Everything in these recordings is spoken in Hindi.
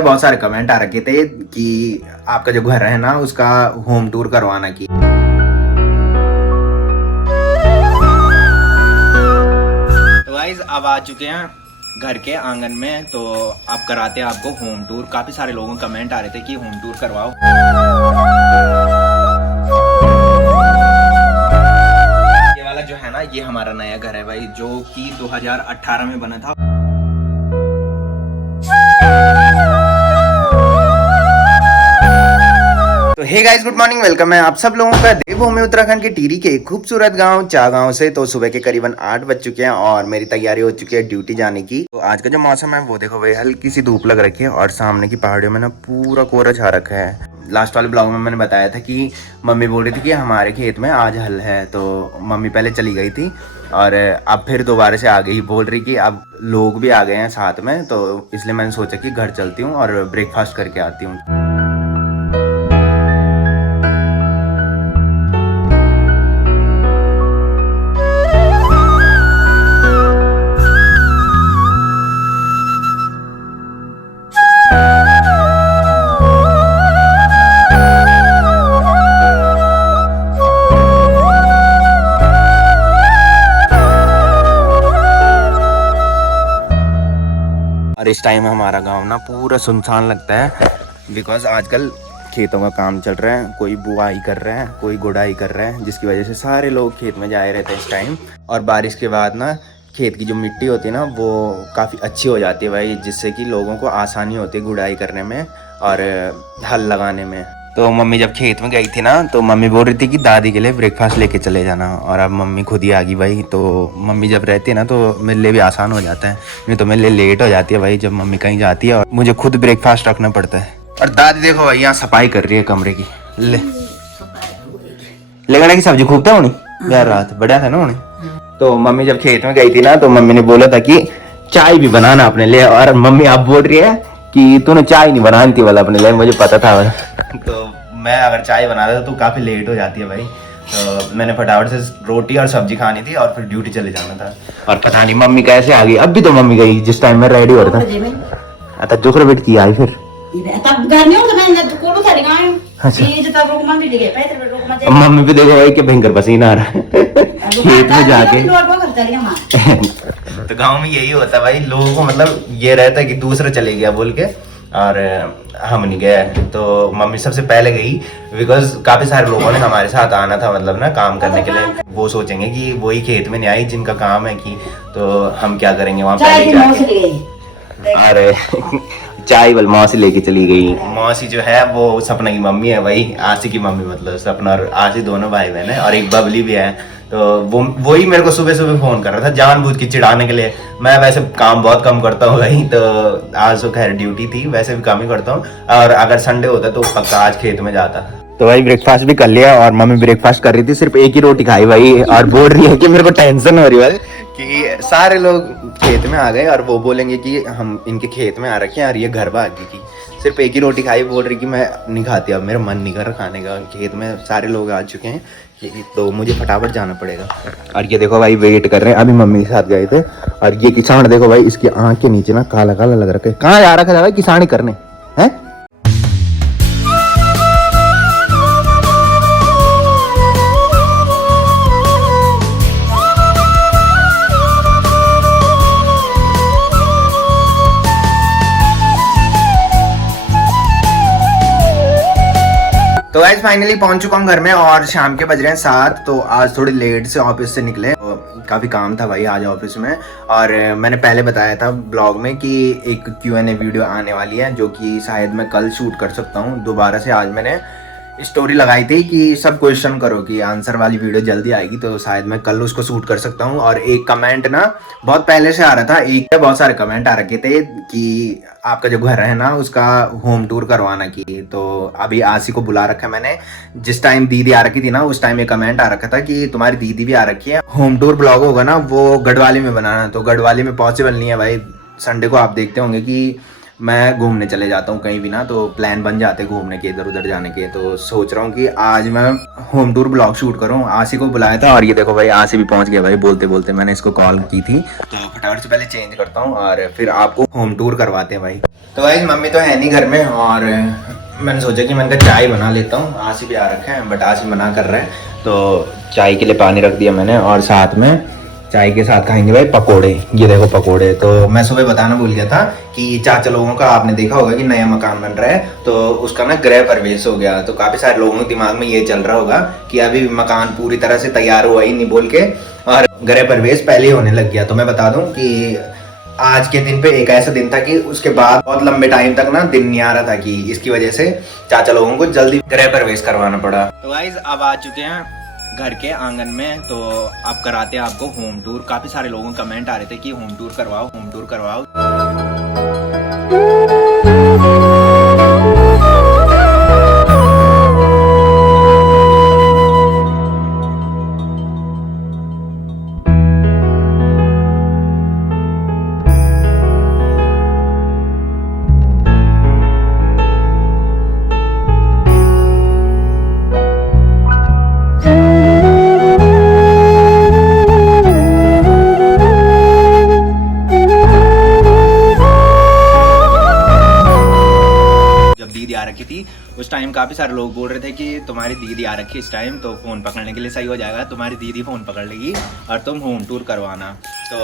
बहुत सारे कमेंट आ रखे थे कि आपका जो घर है ना उसका होम टूर करवाना की। तो गाइस अब आ चुके हैं घर के आंगन में, तो अब कराते हैं आपको होम टूर। काफी सारे लोगों के कमेंट आ रहे थे कि होम टूर करवाओ। ये वाला जो है ना ये हमारा नया घर है भाई, जो कि 2018 में बना था। तो hey guys, good morning, welcome है आप सब लोगों का देवभूमि उत्तराखंड के टिहरी के एक खूबसूरत गांव चागांव से। तो सुबह के करीबन 8 बज चुके हैं और मेरी तैयारी हो चुकी है ड्यूटी जाने की। तो आज का जो मौसम है वो देखो भाई, हल्की सी धूप लग रखी है और सामने की पहाड़ियों में ना पूरा कोहरा छा रखा है। लास्ट वाले ब्लॉग में मैंने बताया था कि मम्मी बोल रही थी कि हमारे खेत में आज हल है, तो मम्मी पहले चली गई थी और अब फिर दोबारा से आ गई। बोल रही कि अब लोग भी आ गए हैं साथ में, तो इसलिए मैंने सोचा कि घर चलती हूँ और ब्रेकफास्ट करके आती हूँ। और इस टाइम हमारा गांव ना पूरा सुनसान लगता है, बिकॉज आजकल खेतों का काम चल रहा है। कोई बुआई कर रहा है, कोई गुड़ाई कर रहा है, जिसकी वजह से सारे लोग खेत में जाए रहते हैं इस टाइम। और बारिश के बाद ना खेत की जो मिट्टी होती है ना वो काफ़ी अच्छी हो जाती है भाई, जिससे कि लोगों को आसानी होती है गुड़ाई करने में और हल लगाने में। तो मम्मी जब खेत में गई थी ना तो मम्मी बोल रही थी कि दादी के लिए ब्रेकफास्ट लेके चले जाना, और अब मम्मी खुद ही आ गई भाई। तो मम्मी जब रहती है ना तो मेरे लिए भी आसान हो जाता है, नहीं तो मेरे लिए लेट हो जाती है भाई जब मम्मी कहीं जाती है और मुझे खुद ब्रेकफास्ट रखना पड़ता है। और दादी देखो भाई यहाँ सफाई कर रही है कमरे की। लेगड़ा की सब्जी खूबता होनी यार, रात बढ़िया था ना होनी। तो मम्मी जब खेत में गई थी ना तो मम्मी ने बोला था कि चाय भी बनाना अपने लिए, और मम्मी अब बोल रही है कि तूने चाय नहीं बनानी थी वाला अपने लिए, मुझे पता था। तो मैं अगर चाय बनाता तो काफ़ी लेट हो जाती है भाई, तो मैंने फटाफट से रोटी और सब्जी खानी थी और फिर ड्यूटी चले जाना था। और पता नहीं मम्मी कैसे आ गई, अब भी तो मम्मी गई जिस टाइम मैं रेडी हो रहा था। अच्छा जुखर बेट की आई फिर मम्मी भी देखो भाई कि भयंकर पसीना आ रहा है खेत में जाके। तो गांव में यही होता है भाई, लोगों को मतलब ये रहता है कि दूसरा चले गया बोल के, और हम नहीं गए। तो मम्मी सबसे पहले गई, बिकॉज काफी सारे लोगों ने हमारे साथ आना था, मतलब ना काम करने के लिए। वो सोचेंगे कि वही खेत में नहीं आई जिनका काम है कि, तो हम क्या करेंगे वहाँ पहले जाके। अरे चाय वाल मौसी लेके चली गई। मौसी जो है वो सपना की मम्मी है भाई, आशी की मम्मी, मतलब सपना और आशी दोनों भाई बहन है, और एक बबली भी है। तो वही मेरे को सुबह सुबह फोन कर रहा था जानबूझ के चिढ़ाने के लिए। मैं वैसे काम बहुत कम करता हूँ भाई, तो आज तो खैर ड्यूटी थी, वैसे भी कम ही करता हूँ, और अगर संडे होता तो पक्का आज खेत में जाता। तो भाई ब्रेकफास्ट भी कर लिया और मम्मी ब्रेकफास्ट कर रही थी, सिर्फ एक ही रोटी खाई भाई, और बोल रही है कि मेरे को टेंशन हो रही है कि सारे लोग खेत में आ गए और वो बोलेंगे कि हम इनके खेत में आ रखे हैं और ये घर भागी की। सिर्फ एक ही रोटी खाई, बोल रही कि मैं नहीं खाती, अब मेरा मन नहीं कर रहा खाने का, खेत में सारे लोग आ चुके हैं तो मुझे फटाफट जाना पड़ेगा। और ये देखो भाई वेट कर रहे हैं, अभी मम्मी के साथ गए थे। और ये किसान देखो भाई, इसकी आँख के नीचे ना काला काला लग रखा है, कहाँ जा रखा है किसानी करने हैं। तो गाइस फाइनली पहुंच चुका हूँ घर में और शाम के बज रहे हैं 7। तो आज थोड़ी लेट से ऑफिस से निकले, काफ़ी काम था भाई आज ऑफिस में। और मैंने पहले बताया था ब्लॉग में कि एक Q&A वीडियो आने वाली है, जो कि शायद मैं कल शूट कर सकता हूँ दोबारा से। आज मैंने स्टोरी लगाई थी कि सब क्वेश्चन करो कि आंसर वाली वीडियो जल्दी आएगी, तो शायद मैं कल उसको शूट कर सकता हूँ। और एक कमेंट ना बहुत पहले से आ रहा था, बहुत सारे कमेंट आ रखे थे कि आपका जो घर है ना उसका होम टूर करवाना की। तो अभी आशी को बुला रखा है मैंने। जिस टाइम दीदी आ रखी थी ना उस टाइम एक कमेंट आ रखा था कि तुम्हारी दीदी भी आ रखी है, होम टूर ब्लॉग होगा ना वो गढ़वाली में बनाना। तो गढ़वाली में पॉसिबल नहीं है भाई, संडे को आप देखते होंगे कि मैं घूमने चले जाता हूँ कहीं भी ना, तो प्लान बन जाते हैं घूमने के, इधर उधर जाने के। तो सोच रहा हूँ कि आज मैं होम टूर ब्लॉग शूट करूँ। आशी को बुलाया था और ये देखो भाई आशी भी पहुँच गया भाई, बोलते बोलते मैंने इसको कॉल की थी। तो फटाफट से पहले चेंज करता हूँ और फिर आपको होम टूर करवाते हैं भाई। तो भाई मम्मी तो है नहीं घर में, और मैंने सोचा कि मैंने कहा चाय बना लेता हूँ। आशी भी आ रखा है बट आशी मना कर रहा है, तो चाय के लिए पानी रख दिया मैंने, और साथ में चाय के साथ खाएंगे भाई पकोड़े। ये देखो पकोड़े। तो मैं सुबह बताना भूल गया था कि चाचा लोगों का आपने देखा होगा कि नया मकान बन रहा है, तो उसका ना गृह प्रवेश हो गया। तो काफी सारे लोगों के दिमाग में ये चल रहा होगा कि अभी मकान पूरी तरह से तैयार हुआ ही नहीं बोल के, और गृह प्रवेश पहले ही होने लग गया। तो मैं बता दूं कि आज के दिन पे एक ऐसा दिन था कि उसके बाद बहुत लंबे टाइम तक ना दिन नहीं आ रहा था, कि इसकी वजह से चाचा लोगों को जल्दी गृह प्रवेश करवाना पड़ा। तो गाइस अब आ चुके हैं घर के आंगन में, तो अब कराते हैं आपको होम टूर। काफी सारे लोगों के कमेंट आ रहे थे कि होम टूर करवाओ, होम टूर करवाओ। उस टाइम काफ़ी सारे लोग बोल रहे थे कि तुम्हारी दीदी आ रखी है इस टाइम, तो फ़ोन पकड़ने के लिए सही हो जाएगा, तुम्हारी दीदी फ़ोन पकड़ लेगी और तुम होम टूर करवाना। तो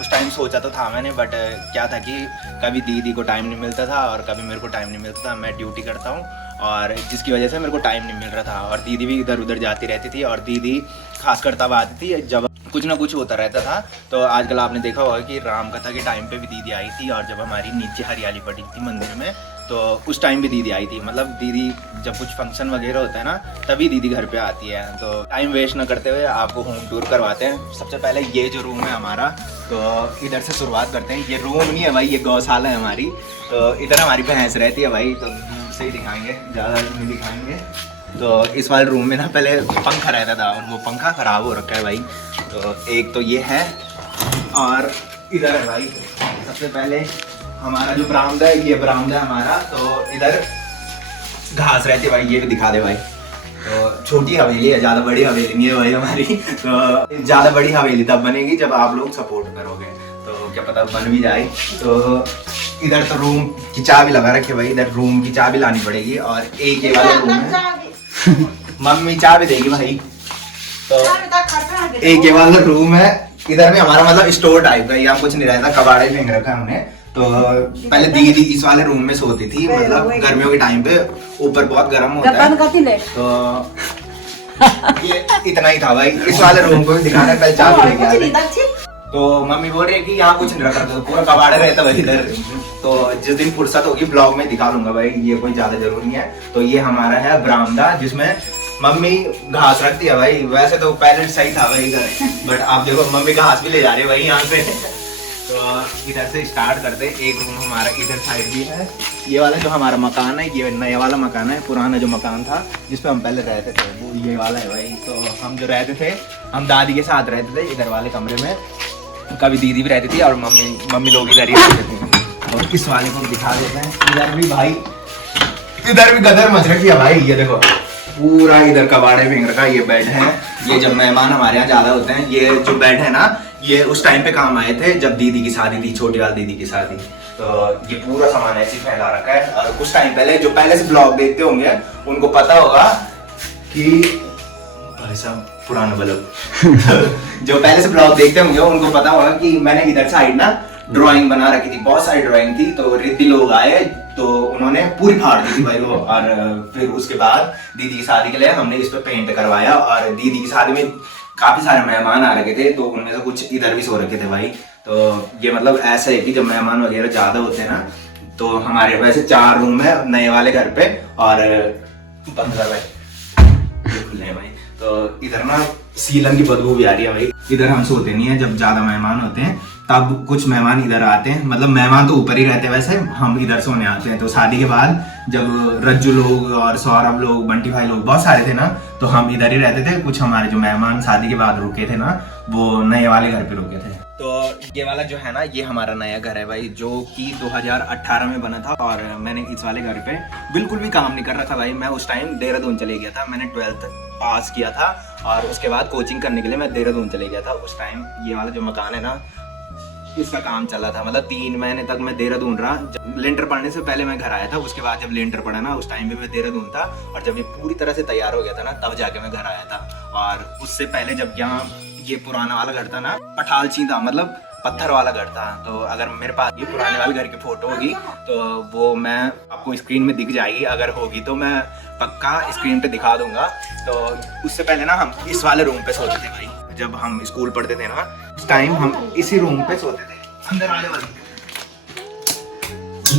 उस टाइम सोचा तो था मैंने, बट क्या था कि कभी दीदी को टाइम नहीं मिलता था और कभी मेरे को टाइम नहीं मिलता था। मैं ड्यूटी करता हूँ और जिसकी वजह से मेरे को टाइम नहीं मिल रहा था, और दीदी भी इधर उधर जाती रहती थी, और दीदी खासकर तब आती थी जब कुछ ना कुछ होता रहता था। तो आजकल आपने देखा होगा कि राम कथा के टाइम पे भी दीदी आई थी, और जब हमारी नीचे हरियाली पड़ी थी मंदिर में, तो उस टाइम भी दीदी आई थी। मतलब दीदी जब कुछ फंक्शन वगैरह होता है ना, तभी दीदी घर पे आती है। तो टाइम वेस्ट ना करते हुए आपको होम टूर करवाते हैं। सबसे पहले ये जो रूम है हमारा, तो इधर से शुरुआत करते हैं। ये रूम नहीं है भाई, ये गौशाला है हमारी। तो इधर हमारी भैंस रहती है भाई, तो दूर से ही दिखाएंगे, ज़्यादा नहीं दिखाएंगे। तो इस वाले रूम में ना पहले पंखा रहता था, और वो पंखा ख़राब हो रखा है भाई। तो एक तो ये है, और इधर है भाई सबसे पहले हमारा जो बरामदा है, ये बरामदा है हमारा। तो इधर घास रहती है भाई, ये भी दिखा दे भाई। तो छोटी हवेली है, ज़्यादा बड़ी हवेली नहीं है भाई हमारी। तो ज़्यादा बड़ी हवेली तब बनेगी जब आप लोग सपोर्ट करोगे, तो क्या पता बन भी जाए। तो इधर तो रूम की चाबी लगा रखी है भाई, इधर रूम की चाबी लानी पड़ेगी। और एक ये वाला रूम है, मम्मी चाबी देगी भाई। तो एक ये वाला रूम है, इधर भी हमारा मतलब स्टोर टाइप का, यहाँ कुछ नहीं रहता, कबाड़े फेंक रखा है हमने। तो पहले दीदी इस वाले रूम में सोती थी, मतलब गर्मियों के टाइम पे ऊपर बहुत गर्म होता है। तो ये इतना ही था भाई, इस वाले रूम को भी दिखाना, पहले चाबी लेके आ गए। तो मम्मी बोल रही है कि यहाँ कुछ नहीं रखा था, तो पूरा कबाड़ा रहता भाई इधर। तो जिस दिन फुर्सत होगी ब्लॉग में दिखा लूंगा भाई, ये कोई ज्यादा जरूरी नहीं है। तो ये हमारा है बरामदा, जिसमें मम्मी घास रखती है भाई। वैसे तो पहले सही था भाई इधर, बट आप देखो मम्मी घास भी ले जा रही है भाई यहाँ से। तो इधर से स्टार्ट करते हैं। एक रूम हमारा इधर साइड भी है, ये वाला जो हमारा मकान है, ये नया वाला मकान है। पुराना जो मकान था जिसपे हम पहले रहते थे, वो ये वाला है भाई। तो हम जो रहते थे, हम दादी के साथ रहते थे इधर वाले कमरे में। कभी दीदी भी रहती थी और मम्मी लोग इधर ही रहते थे। और इस वाले को दिखा देते हैं। इधर भी भाई, इधर भी गदर मच रखी है भाई, ये देखो पूरा इधर कबाड़े फेंक रखा। ये बेड है, ये जब मेहमान हमारे यहाँ ज्यादा होते हैं, ये जो बेड है ना, ये उस टाइम पे काम आए थे जब दीदी की शादी थी, छोटी वाली दीदी की शादी। तो ये पूरा सामान ऐसे फैला रखा है। और कुछ टाइम पहले जो पहले से ब्लॉग देखते होंगे उनको पता होगा कि भाई साहब पुराना बल्ब जो पहले से ब्लॉग देखते होंगे उनको पता होगा कि मैंने इधर साइड ना ड्राइंग बना रखी थी, बहुत सारी ड्राइंग थी। तो रिद्धि लोग आए तो उन्होंने पूरी फाड़ दी थी भाई वो। और फिर उसके बाद दीदी की शादी के लिए हमने इस पे पेंट करवाया। और दीदी की शादी में काफी सारे मेहमान आ रखे थे, तो उनमें से कुछ इधर भी सो रखे थे भाई। तो ये मतलब ऐसा है कि जब मेहमान वगैरह ज्यादा होते हैं ना, तो हमारे वैसे 4 रूम है नए वाले घर पे, और बंद कर भाई खुले हैं भाई। तो इधर ना सीलन की बदबू भी आ रही है भाई। इधर हम सोते नहीं है, जब ज्यादा मेहमान होते हैं तब कुछ मेहमान इधर आते हैं। मतलब मेहमान तो ऊपर ही रहते हैं, वैसे हम इधर सोने आते हैं। तो शादी के बाद जब रज्जू लोग और सौरभ लोग, बंटी भाई लोग बहुत सारे थे ना, तो हम इधर ही रहते थे। कुछ हमारे जो मेहमान शादी के बाद रुके थे ना, वो नए वाले घर पे रुके थे। तो ये वाला जो है ना, ये हमारा नया घर है भाई, जो कि 2018 में बना था। और मैंने इस वाले घर पे बिल्कुल भी काम नहीं कर रहा था भाई। मैं उस टाइम देहरादून चले गया था, मैंने 12th पास किया था और उसके बाद कोचिंग करने के लिए मैं देहरादून चले गया था। उस टाइम ये वाला जो मकान है ना, इसका काम चला था, मतलब 3 महीने तक मैं देहरादून रहा। जब लेंटर पड़ने से पहले मैं घर आया था, उसके बाद जब लेंटर पड़ा ना, उस टाइम भी मैं देहरादून था। और जब ये पूरी तरह से तैयार हो गया था ना, तब जाके मैं घर आया था। और उससे पहले जब यहाँ ये पुराना वाला घर था ना, पठालची था, मतलब पत्थर वाला घर था। तो अगर मेरे पास ये पुराने वाले घर की फोटो होगी तो वो मैं आपको स्क्रीन में दिख जाएगी, अगर होगी तो मैं पक्का स्क्रीन पे दिखा दूंगा। तो उससे पहले ना हम इस वाले रूम पे सोते थे भाई। जब हम स्कूल पढ़ते थे ना, उस टाइम हम इसी रूम पे सोते थे। अंदर आने वाली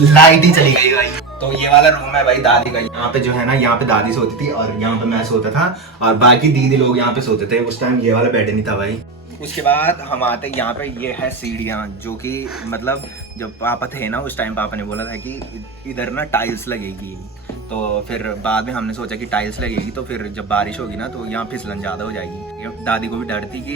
लाइट ही चली गई भाई। तो ये वाला रूम है भाई दादी का। यहाँ पे जो है ना, यहाँ पे दादी सोती थी और यहाँ पे मैं सोता था और बाकी दीदी लोग यहाँ पे सोते थे। उस टाइम ये वाला बेड नहीं था भाई। उसके बाद हम आते यहाँ पे, ये है सीढ़ियाँ, जो कि मतलब जब पापा थे ना, उस टाइम पापा ने बोला था कि इधर ना टाइल्स लगेगी। तो फिर बाद में हमने सोचा कि टाइल्स लगेगी तो फिर जब बारिश होगी ना तो यहाँ फिसलन ज़्यादा हो जाएगी। दादी को भी डर थी कि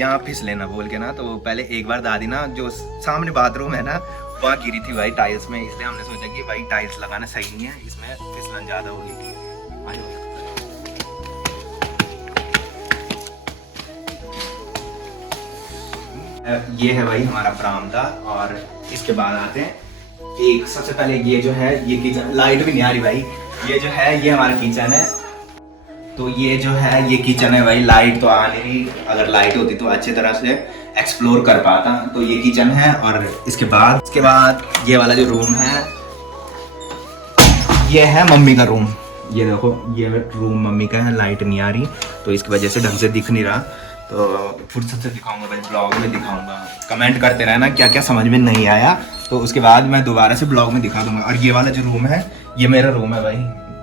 यहाँ फिसले ना बोल के ना। तो पहले एक बार दादी ना, जो सामने बाथरूम है ना, वहाँ गिरी थी भाई टाइल्स में। इसलिए हमने सोचा कि भाई टाइल्स लगाना सही नहीं है, इसमें फिसलन ज़्यादा होगी। ये है भाई हमारा बरामदा। और इसके बाद आते हैं एक, सबसे पहले ये जो है, ये किचन। लाइट भी नहीं आ रही भाई। ये जो है, ये हमारा किचन है। तो ये जो है, ये किचन है भाई। लाइट तो आ नहीं रही, अगर लाइट होती तो अच्छी तरह से एक्सप्लोर कर पाता। तो ये किचन है। और इसके बाद ये वाला जो रूम है, ये है मम्मी का रूम। ये देखो, ये रूम मम्मी का है। लाइट नहीं आ रही तो इसकी वजह से ढंग से दिख नहीं रहा। तो फुर्सत से दिखाऊंगा भाई, ब्लॉग में दिखाऊंगा। कमेंट करते रहना क्या क्या समझ में नहीं आया, तो उसके बाद मैं दोबारा से ब्लॉग में दिखा दूंगा। और ये वाला जो रूम है, ये मेरा रूम है भाई।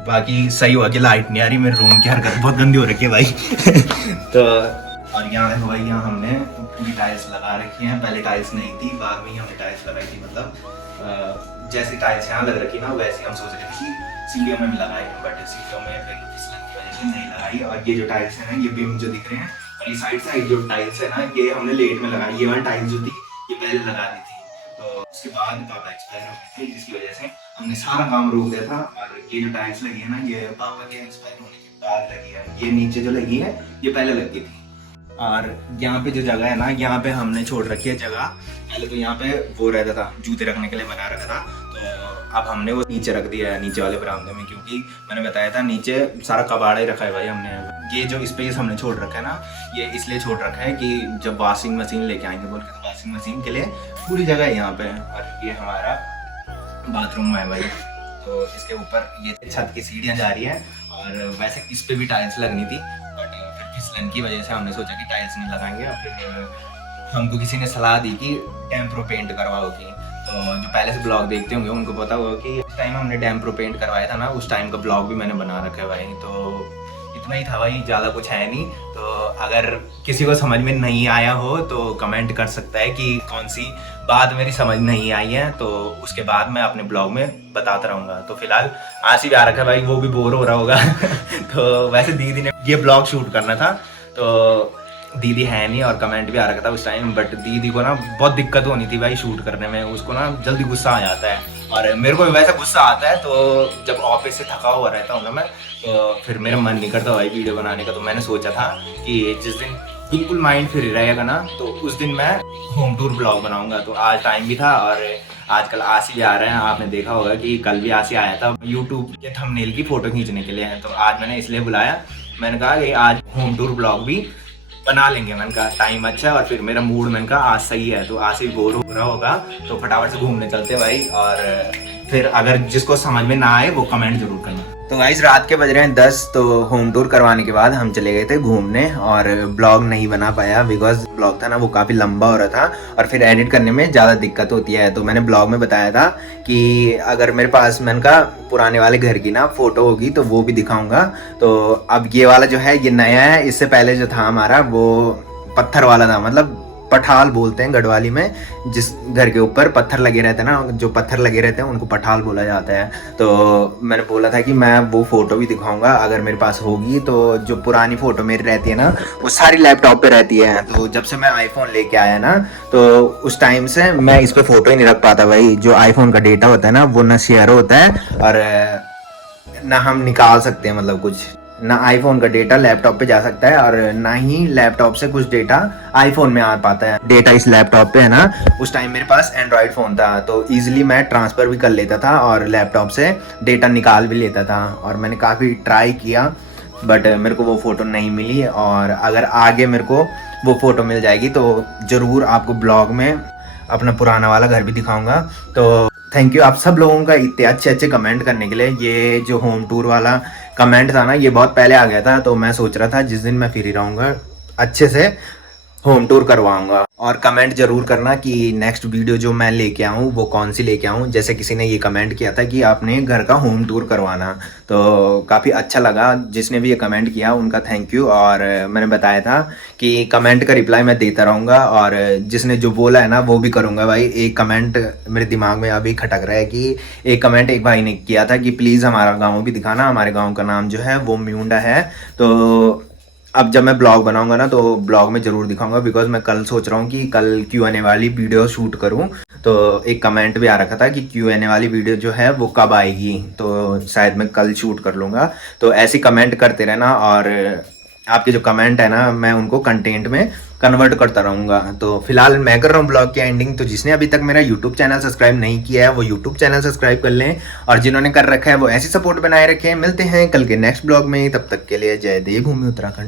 बाकी सही हुआ कि लाइट नहीं आ रही, मेरे रूम की हरकत बहुत गंदी हो रखी है भाई। तो और यहाँ देखो भाई, यहाँ हमने पूरी टाइल्स लगा रखी हैं। पहले टाइल्स नहीं थी, बाद में ही हमने टाइल्स लगाई थी। मतलब जैसी टाइल्स यहाँ लग रखी ना, वैसे हम सोच रहे थे कि सीढ़ियों में भी लगाए, बट सीढ़ियों में फिर फिसलन की वजह से नहीं लगाई। और ये जो टाइल्स है ना, ये बीम जो दिख रहे हैं, और ये साइड जो टाइल्स है ना, ये हमने लेट में लगाई। ये वाली टाइल्स जो थी, ये पहले लगा दी थी। तो उसके बाद पापा एक्सपायर हो गए थे, जिसकी वजह से हमने सारा काम रोक दिया था। और ये जो टाइल्स लगी है ना, ये पापा के एक्सपायर होने के बाद लगी है। ये नीचे जो लगी है, ये पहले लगी थी। और यहाँ पे जो जगह है ना, यहाँ पे हमने छोड़ रखी है जगह। पहले तो यहाँ पे वो रहता था, जूते रखने के लिए बना रखा था। तो अब हमने वो नीचे रख दिया है, नीचे वाले बरामदे में, क्योंकि मैंने बताया था नीचे सारा कबाड़ा ही रखा है भाई हमने। ये जो स्पेस हमने छोड़ रखा है ना, ये इसलिए छोड़ रखा है कि जब वॉशिंग मशीन लेके आएंगे बोल के, तो वॉशिंग मशीन के लिए पूरी जगह है यहाँ पे। और ये हमारा बाथरूम है भाई। तो इसके ऊपर ये छत की सीढ़ियाँ जा रही हैं। और वैसे इस पे भी टाइल्स लगनी थी, बट फिर फिसलन की वजह से हमने सोचा कि टाइल्स नहीं लगाएंगे। और फिर हमको किसी ने सलाह दी कि टेम्प्रो पेंट करवाओगी। तो जो पहले से ब्लॉग देखते होंगे उनको पता होगा कि उस टाइम हमने टेम्प्रो पेंट करवाया था ना, उस टाइम का ब्लॉग भी मैंने बना रखा है भाई। तो इतना ही था भाई, ज़्यादा कुछ है नहीं। तो अगर किसी को समझ में नहीं आया हो तो कमेंट कर सकता है कि कौन सी बात मेरी समझ नहीं आई है, तो उसके बाद मैं अपने ब्लॉग में बताता रहूँगा। तो फिलहाल आसिफ आ रखा है भाई, वो भी बोर हो रहा होगा। तो वैसे दीदी ने ये ब्लॉग शूट करना था, तो दीदी है नहीं और कमेंट भी आ रखा था उस टाइम। बट दीदी को ना बहुत दिक्कत होनी थी भाई शूट करने में, उसको ना जल्दी गुस्सा आ जाता है। और मेरे को वैसा गुस्सा आता है, तो जब ऑफिस से थका हुआ रहता हूँ ना मैं, तो फिर मेरा मन नहीं करता भाई वीडियो बनाने का। तो मैंने सोचा था कि जिस दिन बिल्कुल माइंड फ्री रहेगा ना, तो उस दिन मैं होम टूर ब्लॉग बनाऊंगा। तो आज टाइम भी था और आजकल आसी भी आ रहे हैं। आपने देखा होगा कि कल भी आसी आया था यूट्यूब के थंबनेल की फोटो खींचने के लिए। तो आज मैंने इसलिए बुलाया, मैंने कहा कि आज होम टूर ब्लॉग भी बना लेंगे। मैंने कहा टाइम अच्छा है और फिर मेरा मूड मैंने कहा आज सही है, तो आज से बोर हो रहा होगा तो फटाफट से घूमने चलते भाई। और फिर अगर जिसको समझ में ना आए वो कमेंट जरूर करना। तो गाइस रात के बज रहे हैं 10। तो होम टूर करवाने के बाद हम चले गए थे घूमने और ब्लॉग नहीं बना पाया, बिकॉज ब्लॉग था ना वो काफ़ी लंबा हो रहा था और फिर एडिट करने में ज़्यादा दिक्कत होती है। तो मैंने ब्लॉग में बताया था कि अगर मेरे पास मैंने कहा पुराने वाले घर की ना फ़ोटो होगी तो वो भी दिखाऊंगा। तो अब ये वाला जो है ये नया है, इससे पहले जो था हमारा वो पत्थर वाला था, मतलब पठाल बोलते हैं गढ़वाली में, जिस घर के ऊपर पत्थर लगे रहते हैं ना, जो पत्थर लगे रहते हैं उनको पठाल बोला जाता है। तो मैंने बोला था कि मैं वो फ़ोटो भी दिखाऊंगा अगर मेरे पास होगी, तो जो पुरानी फ़ोटो मेरी रहती है ना वो सारी लैपटॉप पे रहती है। तो जब से मैं आईफोन लेके आया ना तो उस टाइम से मैं इस पर फ़ोटो ही नहीं रख पाता भाई। जो आईफोन का डेटा होता है ना वो ना शेयर होता है और ना हम निकाल सकते हैं, मतलब कुछ ना आईफोन का डेटा लैपटॉप पे जा सकता है और ना ही लैपटॉप से कुछ डेटा आईफोन में आ पाता है। डेटा इस लैपटॉप पे है ना, उस टाइम मेरे पास एंड्रॉयड फ़ोन था तो इजीली मैं ट्रांसफ़र भी कर लेता था और लैपटॉप से डेटा निकाल भी लेता था। और मैंने काफ़ी ट्राई किया बट मेरे को वो फ़ोटो नहीं मिली, और अगर आगे मेरे को वो फ़ोटो मिल जाएगी तो ज़रूर आपको ब्लॉग में अपना पुराना वाला घर भी दिखाऊंगा। तो थैंक यू आप सब लोगों का इतने अच्छे अच्छे कमेंट करने के लिए। ये जो होम टूर वाला कमेंट था ना ये बहुत पहले आ गया था, तो मैं सोच रहा था जिस दिन मैं फ्री रहूँगा अच्छे से होम टूर करवाऊंगा। और कमेंट जरूर करना कि नेक्स्ट वीडियो जो मैं लेके आऊँ वो कौन सी लेके आऊँ। जैसे किसी ने ये कमेंट किया था कि आपने घर का होम टूर करवाना, तो काफ़ी अच्छा लगा जिसने भी ये कमेंट किया उनका थैंक यू। और मैंने बताया था कि कमेंट का रिप्लाई मैं देता रहूँगा और जिसने जो बोला है ना वो भी करूँगा भाई। एक कमेंट मेरे दिमाग में अभी खटक रहा है कि एक कमेंट एक भाई ने किया था कि प्लीज़ हमारा गाँव भी दिखाना। हमारे गाँव का नाम जो है वो म्यूंडा है। तो अब जब मैं ब्लॉग बनाऊंगा ना तो ब्लॉग में ज़रूर दिखाऊंगा, बिकॉज मैं कल सोच रहा हूँ कि कल Q&A वाली वीडियो शूट करूँ। तो एक कमेंट भी आ रखा था कि Q&A वाली वीडियो जो है वो कब आएगी, तो शायद मैं कल शूट कर लूँगा। तो ऐसे कमेंट करते रहना और आपके जो कमेंट है ना मैं उनको कंटेंट में कन्वर्ट करता रहूँगा। तो फिलहाल मैं कर रहा हूँ ब्लॉग की एंडिंग। तो जिसने अभी तक मेरा यूट्यूब चैनल सब्सक्राइब नहीं किया है वो यूट्यूब चैनल सब्सक्राइब कर लें, और जिन्होंने कर रखा है वो ऐसी सपोर्ट बनाए रखें। मिलते हैं कल के नेक्स्ट ब्लॉग में, तब तक के लिए जय देवभूमि उत्तराखंड।